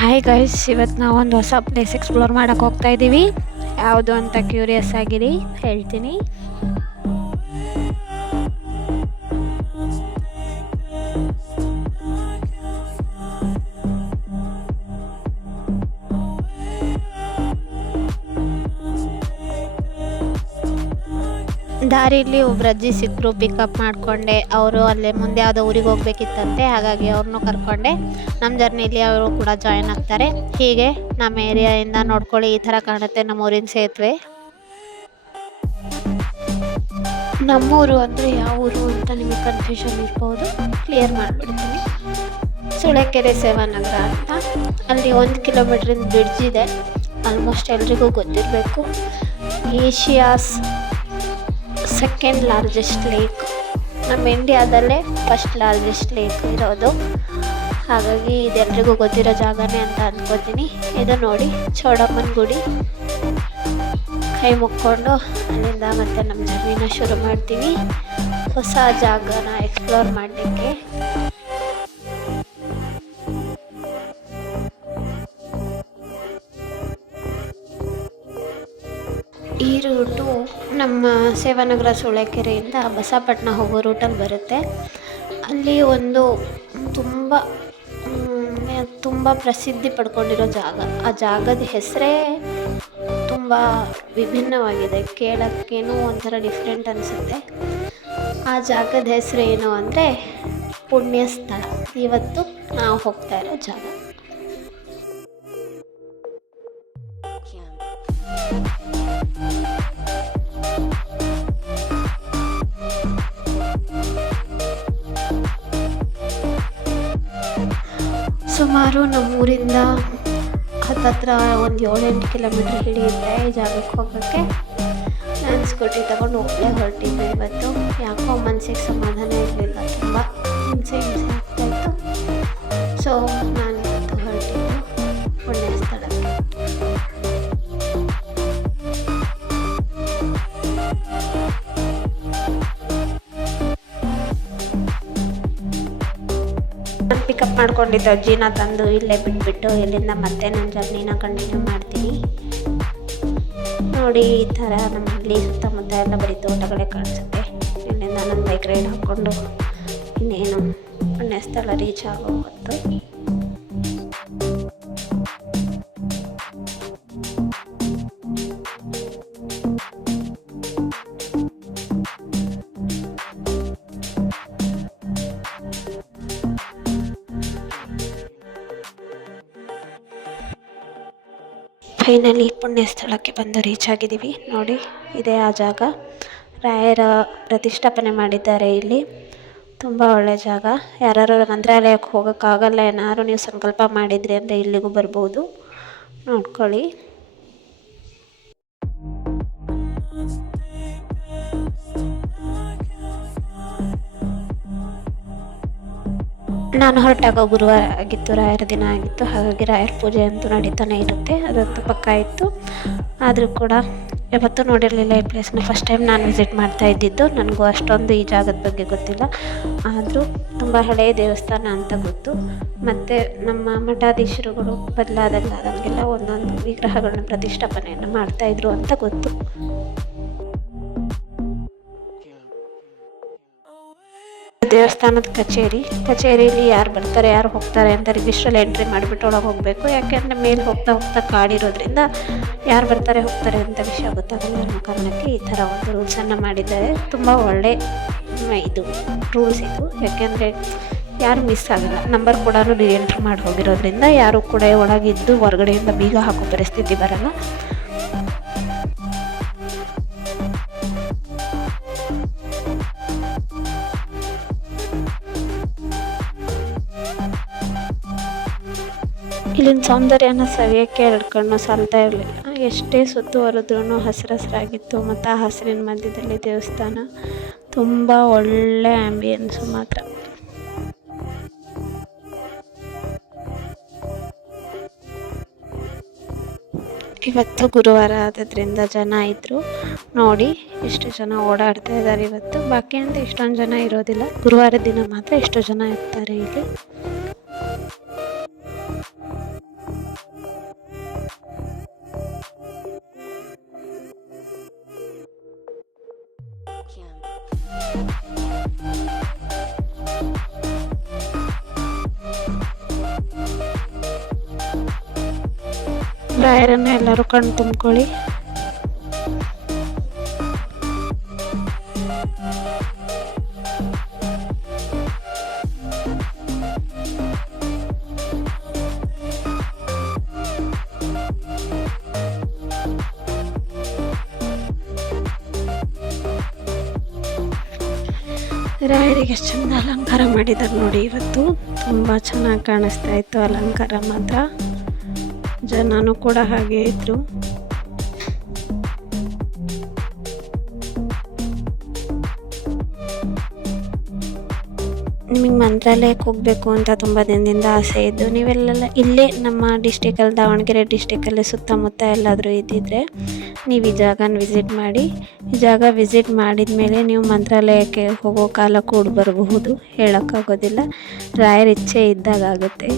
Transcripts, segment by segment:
Hi guys, ಇವತ್ತು ನಾವು ಒಂದು ಹೊಸ ಪ್ಲೇಸ್ ಎಕ್ಸ್ಪ್ಲೋರ್ ಮಾಡೋಕೆ ಹೋಗ್ತಾ ಇದ್ದೀವಿ. ಯಾವುದು ಅಂತ ಕ್ಯೂರಿಯಸ್ ಆಗಿರಿ, ಹೇಳ್ತೀನಿ. ದಾರಿಲಿ ಒಬ್ರು ಅಜ್ಜಿ ಸಿಕ್ಕರು, ಪಿಕಪ್ ಮಾಡಿಕೊಂಡೆ. ಅವರು ಅಲ್ಲೇ ಮುಂದೆ ಯಾವುದೋ ಊರಿಗೆ ಹೋಗ್ಬೇಕಿತ್ತಂತೆ, ಹಾಗಾಗಿ ಅವ್ರನ್ನೂ ಕರ್ಕೊಂಡೆ. ನಮ್ಮ ಜರ್ನಿಲಿ ಅವರು ಕೂಡ ಜಾಯ್ನ್ ಆಗ್ತಾರೆ. ಹೀಗೆ ನಮ್ಮ ಏರಿಯಾಯಿಂದ ನೋಡ್ಕೊಳ್ಳಿ, ಈ ಥರ ಕಾಣುತ್ತೆ ನಮ್ಮ ಊರಿನ ಸೇತುವೆ. ನಮ್ಮೂರು ಅಂದರೆ ಯಾವ ಊರು ಅಂತ ನಿಮಗೆ ಕನ್ಫ್ಯೂಷನ್ ಇರ್ಬೋದು, ಕ್ಲಿಯರ್ ಮಾಡಿಬಿಡ್ತೀನಿ. ಸುಳೆಕೆರೆ ಸೇವಾನಗರ ಅಂತ. ಅಲ್ಲಿ 1 ಕಿಲೋಮೀಟ್ರಿಂದ ಬ್ರಿಡ್ಜ್ ಇದೆ. ಆಲ್ಮೋಸ್ಟ್ ಎಲ್ರಿಗೂ ಗೊತ್ತಿರಬೇಕು. ಏಷ್ಯಾಸ್ ಸೆಕೆಂಡ್ ಲಾರ್ಜೆಸ್ಟ್ ಲೇಕ್, ನಮ್ಮ ಇಂಡಿಯಾದಲ್ಲೇ ಫಸ್ಟ್ ಲಾರ್ಜೆಸ್ಟ್ ಲೇಕ್ ಇರೋದು. ಹಾಗಾಗಿ ಇದೆಲ್ರಿಗೂ ಗೊತ್ತಿರೋ ಜಾಗನೇ ಅಂತ ಅಂದ್ಕೋತೀನಿ. ಇದು ನೋಡಿ, ಚೌಡಮ್ಮನ ಗುಡಿ. ಕೈ ಮುಕ್ಕೊಂಡು ಅಲ್ಲಿಂದ ಮತ್ತೆ ನಮ್ಮ ಜರ್ನಿನ ಶುರು ಮಾಡ್ತೀವಿ, ಹೊಸ ಜಾಗನ ಎಕ್ಸ್ಪ್ಲೋರ್ ಮಾಡಲಿಕ್ಕೆ. ಈ ರೂಟು ನಮ್ಮ ಸೇವಾನಗರ ಸುಳೆಕೆರೆಯಿಂದ ಬಸವಪಟ್ಟಣ ಹೋಗೋ ರೂಟಲ್ಲಿ ಬರುತ್ತೆ. ಅಲ್ಲಿ ಒಂದು ತುಂಬ ಪ್ರಸಿದ್ಧಿ ಪಡ್ಕೊಂಡಿರೋ ಜಾಗ. ಆ ಜಾಗದ ಹೆಸರೇ ತುಂಬ ವಿಭಿನ್ನವಾಗಿದೆ, ಕೇಳೋಕ್ಕೇನೋ ಒಂಥರ ಡಿಫ್ರೆಂಟ್ ಅನಿಸುತ್ತೆ. ಆ ಜಾಗದ ಹೆಸರು ಏನು ಅಂದರೆ ಪುಣ್ಯಸ್ಥಳ. ಇವತ್ತು ನಾವು ಹೋಗ್ತಾ ಇರೋ ಜಾಗ. ಸುಮಾರು ನಮ್ಮೂರಿಂದ ಹತ್ತತ್ರ ಒಂದು 7-8 ಕಿಲೋಮೀಟ್ರ್ ಹಿಡಿಯುತ್ತೆ ಈ ಜಾಗಕ್ಕೆ ಹೋಗೋಕ್ಕೆ. ನಾನು ಸ್ಕೂಟಿ ತಗೊಂಡು ಒಬ್ಬಳೇ ಹೊರಟಿದ್ದೆ. ಇವತ್ತು ಯಾಕೋ ಮನಸ್ಸಿಗೆ ಸಮಾಧಾನ ಇರಲಿಲ್ಲ, ತುಂಬ ಹಿಂಸೆ ಆಗ್ತಾಯಿತ್ತು. ಸೊ ನಾನು ಇವತ್ತು ಹೊರಟಿದ್ದು ಪುಣ್ಯ ಸ್ಥಳಕ್ಕೆ. ನಾನು ಪಿಕಪ್ ಮಾಡ್ಕೊಂಡಿದ್ದ ಅಜ್ಜಿನ ತಂದು ಇಲ್ಲೇ ಬಿಟ್ಬಿಟ್ಟು ಇಲ್ಲಿಂದ ಮತ್ತೆ ನನ್ನ ಜರ್ನಿನ ಕಂಟಿನ್ಯೂ ಮಾಡ್ತೀನಿ. ನೋಡಿ, ಈ ಥರ ನಮ್ಮಲ್ಲಿ ಸುತ್ತಮುತ್ತ ಎಲ್ಲ ಬರೀ ತೋಟಗಳೇ ಕಾಣಿಸುತ್ತೆ. ಇಲ್ಲಿಂದ ನನ್ನ ಬೈಕ್ ರೈಡ್ ಹಾಕ್ಕೊಂಡು ಇನ್ನೇನು ಪುಣ್ಯಸ್ಥಳ ರೀಚ್ ಆಗೋ ಹೊತ್ತು. ಫೈನಲಿ ಪುಣ್ಯ ಸ್ಥಳಕ್ಕೆ ಬಂದು ರೀಚ್ ಆಗಿದ್ದೀವಿ. ನೋಡಿ, ಇದೇ ಆ ಜಾಗ. ರಾಯರ ಪ್ರತಿಷ್ಠಾಪನೆ ಮಾಡಿದ್ದಾರೆ ಇಲ್ಲಿ. ತುಂಬ ಒಳ್ಳೆಯ ಜಾಗ. ಯಾರು ಮಂತ್ರಾಲಯಕ್ಕೆ ಹೋಗೋಕ್ಕಾಗಲ್ಲ, ಏನಾದ್ರು ನೀವು ಸಂಕಲ್ಪ ಮಾಡಿದ್ರಿ ಅಂದರೆ ಇಲ್ಲಿಗೂ ಬರ್ಬೋದು, ನೋಡ್ಕೊಳ್ಳಿ. ನಾನು ಹೊರಟಾಗ ಗುರುವಾರ ಆಗಿತ್ತು, ರಾಯರ ದಿನ ಆಗಿತ್ತು. ಹಾಗಾಗಿ ರಾಯರ ಪೂಜೆ ಅಂತೂ ನಡೀತಾನೆ ಇರುತ್ತೆ, ಅದಂತೂ ಪಕ್ಕ ಇತ್ತು. ಆದರೂ ಕೂಡ ಯಾವತ್ತೂ ನೋಡಿರಲಿಲ್ಲ ಈ ಪ್ಲೇಸ್ನ. ಫಸ್ಟ್ ಟೈಮ್ ನಾನು ವಿಸಿಟ್ ಮಾಡ್ತಾ ಇದ್ದಿದ್ದು. ನನಗೂ ಅಷ್ಟೊಂದು ಈ ಜಾಗದ ಬಗ್ಗೆ ಗೊತ್ತಿಲ್ಲ, ಆದರೂ ತುಂಬ ಹಳೆಯ ದೇವಸ್ಥಾನ ಅಂತ ಗೊತ್ತು. ಮತ್ತು ನಮ್ಮ ಮಠಾಧೀಶರುಗಳು ಬದಲಾದಂಗೆಲ್ಲ ಒಂದೊಂದು ವಿಗ್ರಹಗಳನ್ನ ಪ್ರತಿಷ್ಠಾಪನೆಯನ್ನು ಮಾಡ್ತಾಯಿದ್ರು ಅಂತ ಗೊತ್ತು. ದೇವಸ್ಥಾನದ ಕಚೇರಿಲಿ ಯಾರು ಬರ್ತಾರೆ ಯಾರು ಹೋಗ್ತಾರೆ ಅಂತ ರಿಜಿಸ್ಟ್ರಲ್ಲಿ ಎಂಟ್ರಿ ಮಾಡಿಬಿಟ್ಟು ಒಳಗೆ ಹೋಗಬೇಕು. ಯಾಕೆಂದರೆ ಮೇಲೆ ಹೋಗ್ತಾ ಹೋಗ್ತಾ ಕಾಡಿರೋದ್ರಿಂದ ಯಾರು ಬರ್ತಾರೆ ಹೋಗ್ತಾರೆ ಅಂತ ವಿಷಯ ಗೊತ್ತಾಗಲ್ಲ ಅನ್ನೋ ಕಾರಣಕ್ಕೆ ಈ ಥರ ಒಂದು ರೂಲ್ಸನ್ನು ಮಾಡಿದ್ದಾರೆ. ತುಂಬ ಒಳ್ಳೆ ಇದು ರೂಲ್ಸ್ ಇದು. ಯಾಕೆಂದರೆ ಯಾರು ಮಿಸ್ ಆಗಲ್ಲ. ನಂಬರ್ ಕೂಡ ಎಂಟ್ರಿ ಮಾಡಿ ಹೋಗಿರೋದ್ರಿಂದ ಯಾರು ಕೂಡ ಒಳಗಿದ್ದು ಹೊರಗಡೆಯಿಂದ ಬೀಗ ಹಾಕೋ ಪರಿಸ್ಥಿತಿ ಬರಲ್ಲ. ಇಲ್ಲಿನ ಸೌಂದರ್ಯನ ಸವಿಯೋಕ್ಕೆ 2 ಕಣ್ಣು ಸಾಲ್ತಾ ಇರಲಿಲ್ಲ. ಎಷ್ಟೇ ಸುತ್ತುವರೆದ್ರೂ ಹಸಿರಾಗಿತ್ತು. ಮತ್ತು ಆ ಹಸಿರಿನ ಮಧ್ಯದಲ್ಲಿ ದೇವಸ್ಥಾನ. ತುಂಬ ಒಳ್ಳೆ ಆ್ಯಂಬಿಯನ್ಸು ಮಾತ್ರ. ಇವತ್ತು ಗುರುವಾರ ಆದದ್ರಿಂದ ಜನ ಇದ್ದರು. ನೋಡಿ ಎಷ್ಟು ಜನ ಓಡಾಡ್ತಾ ಇದ್ದಾರೆ ಇವತ್ತು. ಬಾಕಿ ಅಂತ ಇಷ್ಟೊಂದು ಜನ ಇರೋದಿಲ್ಲ, ಗುರುವಾರ ದಿನ ಮಾತ್ರ ಎಷ್ಟು ಜನ ಇರ್ತಾರೆ ಇಲ್ಲಿ. ರಾಯರನ್ನ ಎಲ್ಲರೂ ಕಣ್ಣು ತುಂಬ್ಕೊಳ್ಳಿ. ರಾಯರಿಗೆ ಎಷ್ಟು ಚಂದ ಅಲಂಕಾರ ಮಾಡಿದ್ದಾರೆ ನೋಡಿ. ಇವತ್ತು ತುಂಬ ಚೆನ್ನಾಗಿ ಕಾಣಿಸ್ತಾ ಇತ್ತು ಅಲಂಕಾರ ಮಾತ್ರ. ಜನನೂ ಕೂಡ ಹಾಗೆ ಇದ್ರು. ನಿಮಗೆ ಮಂತ್ರಾಲಯಕ್ಕೆ ಹೋಗಬೇಕು ಅಂತ ತುಂಬ ದಿನದಿಂದ ಆಸೆ ಇದ್ದು, ನೀವೆಲ್ಲ ಇಲ್ಲೇ ನಮ್ಮ ಡಿಸ್ಟಿಕಲ್ಲಿ, ದಾವಣಗೆರೆ ಡಿಸ್ಟಿಕಲ್ಲಿ ಸುತ್ತಮುತ್ತ ಎಲ್ಲಾದರೂ ಇದ್ದಿದ್ರೆ ನೀವು ಈ ಜಾಗನ ವಿಸಿಟ್ ಮಾಡಿ. ಈ ಜಾಗ ವಿಸಿಟ್ ಮಾಡಿದ ಮೇಲೆ ನೀವು ಮಂತ್ರಾಲಯಕ್ಕೆ ಹೋಗೋ ಕಾಲ ಕೂಡ ಬರಬಹುದು, ಹೇಳೋಕ್ಕಾಗೋದಿಲ್ಲ. ರಾಯರ ಇಚ್ಛೆ ಇದ್ದಾಗ ಆಗುತ್ತೆ.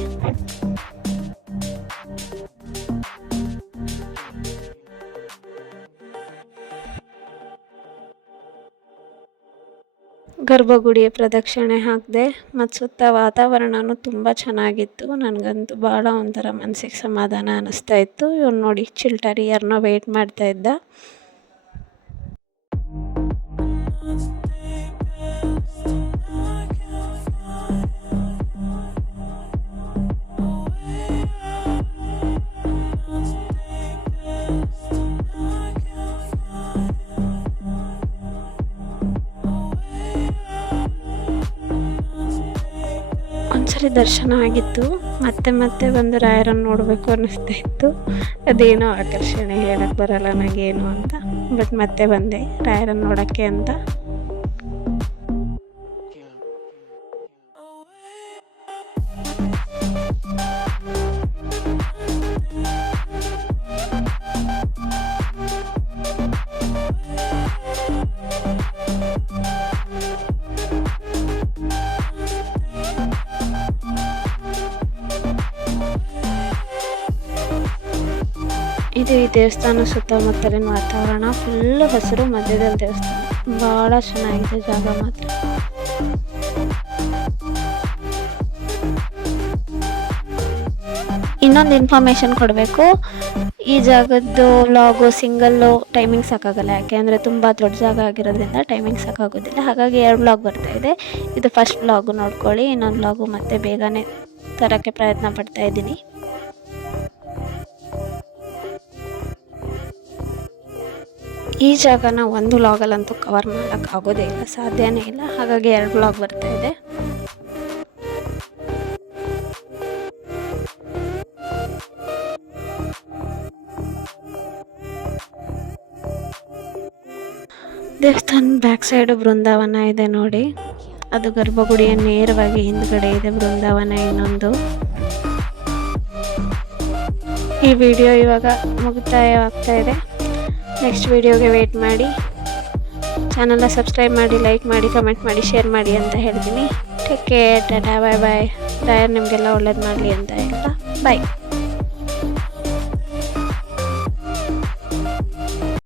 ಗರ್ಭಗುಡಿಯ ಪ್ರದಕ್ಷಿಣೆ ಹಾಕಿದೆ ಮತ್ತು ಸುತ್ತ ವಾತಾವರಣವೂ ತುಂಬ ಚೆನ್ನಾಗಿತ್ತು. ನನಗಂತೂ ಭಾಳ ಒಂಥರ ಮನಸ್ಸಿಗೆ ಸಮಾಧಾನ ಅನ್ನಿಸ್ತಾ ಇತ್ತು. ಇವ್ನು ನೋಡಿ ಚಿಲ್ಟರಿ ಯಾರನ್ನೋ ವೆಯ್ಟ್ ಮಾಡ್ತಾ ಇದ್ದ. ಒಂದ್ಸರಿ ದರ್ಶನ ಆಗಿತ್ತು, ಮತ್ತೆ ಬಂದು ರಾಯರನ್ನು ನೋಡಬೇಕು ಅನ್ನಿಸ್ತಾ ಇತ್ತು. ಅದೇನೋ ಆಕರ್ಷಣೆ, ಹೇಳಕ್ಕೆ ಬರಲ್ಲ ನನಗೇನು ಅಂತ. ಬಟ್ ಮತ್ತೆ ಬಂದೆ ರಾಯರನ್ನು ನೋಡೋಕ್ಕೆ ಅಂತ. ಇದು ಈ ದೇವಸ್ಥಾನ ಸುತ್ತಮುತ್ತಲಿನ ವಾತಾವರಣ ಫುಲ್ಲು ಹಸಿರು, ಮಧ್ಯದಲ್ಲಿ ದೇವಸ್ಥಾನ. ಭಾಳ ಚೆನ್ನಾಗಿದೆ ಜಾಗ ಮಾತ್ರ. ಇನ್ನೊಂದು ಇನ್ಫಾರ್ಮೇಷನ್ ಕೊಡಬೇಕು. ಈ ಜಾಗದ್ದು ವ್ಲಾಗು ಸಿಂಗಲ್ಲು ಟೈಮಿಂಗ್ ಸಾಕಾಗಲ್ಲ, ಯಾಕೆಂದರೆ ತುಂಬ ದೊಡ್ಡ ಜಾಗ ಆಗಿರೋದ್ರಿಂದ ಟೈಮಿಂಗ್ ಸಾಕಾಗೋದಿಲ್ಲ. ಹಾಗಾಗಿ 2 ವ್ಲಾಗ್ ಬರ್ತಾಯಿದೆ. ಇದು ಫಸ್ಟ್ ವ್ಲಾಗು ನೋಡ್ಕೊಳ್ಳಿ. ಇನ್ನೊಂದು ವ್ಲಾಗು ಮತ್ತೆ ಬೇಗನೆ ತರೋಕ್ಕೆ ಪ್ರಯತ್ನ ಪಡ್ತಾ ಇದ್ದೀನಿ. ಈ ಜಾಗನ ಒಂದು ವ್ಲಾಗಲ್ಲಂತೂ ಕವರ್ ಮಾಡೋಕ್ಕಾಗೋದೇ ಇಲ್ಲ, ಸಾಧ್ಯನೇ ಇಲ್ಲ. ಹಾಗಾಗಿ 2 ವ್ಲಾಗ್ ಬರ್ತಾಯಿದೆ. ದೇವಸ್ಥಾನ ಬ್ಯಾಕ್ ಸೈಡು ಬೃಂದಾವನ ಇದೆ ನೋಡಿ. ಅದು ಗರ್ಭಗುಡಿಯ ನೇರವಾಗಿ ಹಿಂದ್ಗಡೆ ಇದೆ ಬೃಂದಾವನ ಇನ್ನೊಂದು. ಈ ವಿಡಿಯೋ ಇವಾಗ ಮುಕ್ತಾಯ ಆಗ್ತಾ ಇದೆ. ನೆಕ್ಸ್ಟ್ ವಿಡಿಯೋಗೆ ವೆಯ್ಟ್ ಮಾಡಿ. ಚಾನಲ್ನ ಸಬ್ಸ್ಕ್ರೈಬ್ ಮಾಡಿ, ಲೈಕ್ ಮಾಡಿ, ಕಮೆಂಟ್ ಮಾಡಿ, ಶೇರ್ ಮಾಡಿ ಅಂತ ಹೇಳ್ತೀನಿ. ಟೇಕ್ ಕೇರ್, ಟಾಟಾ, ಬಾಯ್ ಬಾಯ್. ರಾಯರ್ ನಿಮಗೆಲ್ಲ ಒಳ್ಳೇದು ಮಾಡಲಿ ಅಂತ ಹೇಳ್ತಾ ಬಾಯ್.